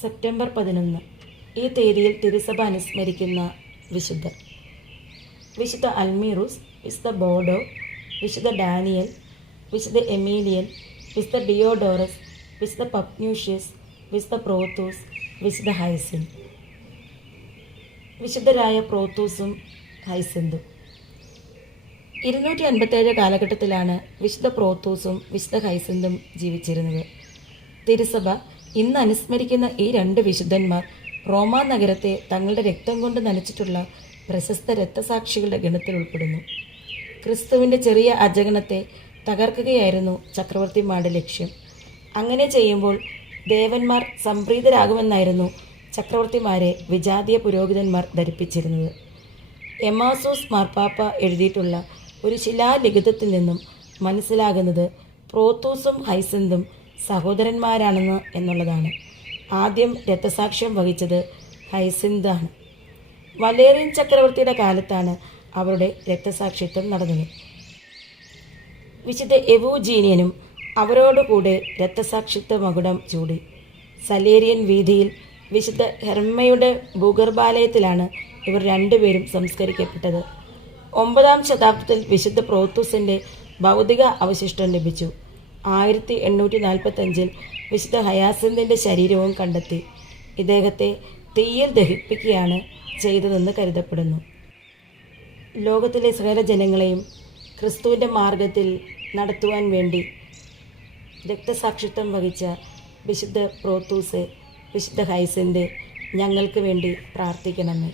September പതിനൊന്ന്. ഈ തീയതിയിൽ തിരുസഭ അനുസ്മരിക്കുന്ന വിശുദ്ധർ വിശുദ്ധ അൽമീറൂസ് വിശുദ്ധ ബോഡോ വിശുദ്ധ ഡാനിയൽ വിശുദ്ധ എമീലിയൻ വിശുദ്ധ ഡിയോഡോറസ് വിശുദ്ധ പപ്ന്യൂഷ്യസ് വിശുദ്ധ പ്രോത്തൂസ് വിശുദ്ധ ഹൈസിൻ വിശുദ്ധരായ പ്രോത്തൂസും ഹൈസിന്തും ഇരുന്നൂറ്റി അൻപത്തേഴ് കാലഘട്ടത്തിലാണ് വിശുദ്ധ പ്രോത്തൂസും വിശുദ്ധ ഹൈസിന്തും ജീവിച്ചിരുന്നത്. തിരുസഭ ഇന്ന് അനുസ്മരിക്കുന്ന ഈ രണ്ട് വിശുദ്ധന്മാർ റോമാ നഗരത്തെ തങ്ങളുടെ രക്തം കൊണ്ട് നനച്ചിട്ടുള്ള പ്രശസ്ത രക്തസാക്ഷികളുടെ ഗണത്തിൽ ഉൾപ്പെടുന്നു. ക്രിസ്തുവിന്റെ ചെറിയ അജഗണത്തെ തകർക്കുകയായിരുന്നു ചക്രവർത്തിമാരുടെ ലക്ഷ്യം. അങ്ങനെ ചെയ്യുമ്പോൾ ദേവന്മാർ സംപ്രീതരാകുമെന്നായിരുന്നു ചക്രവർത്തിമാരെ വിജാതീയ പുരോഹിതന്മാർ ധരിപ്പിച്ചിരുന്നത്. എമാസോസ് മാർപ്പാപ്പ എഴുതിയിട്ടുള്ള ഒരു ശിലാലിഖിതത്തിൽ നിന്നും മനസ്സിലാകുന്നത് പ്രോത്തൂസും ഹൈസന്തും സഹോദരന്മാരാണെന്ന് എന്നുള്ളതാണ്. ആദ്യം രക്തസാക്ഷ്യം വഹിച്ചത് ഹൈസിന്താണ് വലേറിയൻ ചക്രവർത്തിയുടെ കാലത്താണ് അവരുടെ രക്തസാക്ഷിത്വം നടന്നത്. വിശുദ്ധ എവൂജീനിയനും അവരോടുകൂടെ രക്തസാക്ഷിത്വ മകുടം ചൂടി. സലേറിയൻ വീതിയിൽ വിശുദ്ധ ഹെർമ്മയുടെ ഭൂഗർഭാലയത്തിലാണ് ഇവർ രണ്ടുപേരും സംസ്കരിക്കപ്പെട്ടത്. ഒമ്പതാം ശതാബ്ദത്തിൽ വിശുദ്ധ പ്രോത്തൂസിന്റെ ഭൗതിക അവശിഷ്ടം ലഭിച്ചു. ആയിരത്തി എണ്ണൂറ്റി നാൽപ്പത്തഞ്ചിൽ വിശുദ്ധ ഹയാസിന്തിന്റെ ശരീരവും കണ്ടെത്തി. ഇദ്ദേഹത്തെ തീയിൽ ദഹിപ്പിക്കുകയാണ് ചെയ്തതെന്ന് കരുതപ്പെടുന്നു. ലോകത്തിലെ സകല ജനങ്ങളെയും ക്രിസ്തുവിന്റെ മാർഗത്തിൽ നടത്തുവാൻ വേണ്ടി രക്തസാക്ഷിത്വം വഹിച്ച വിശുദ്ധ പ്രോത്തൂസ് വിശുദ്ധ ഹൈസിന്റെ ഞങ്ങൾക്ക് വേണ്ടി പ്രാർത്ഥിക്കണമേ.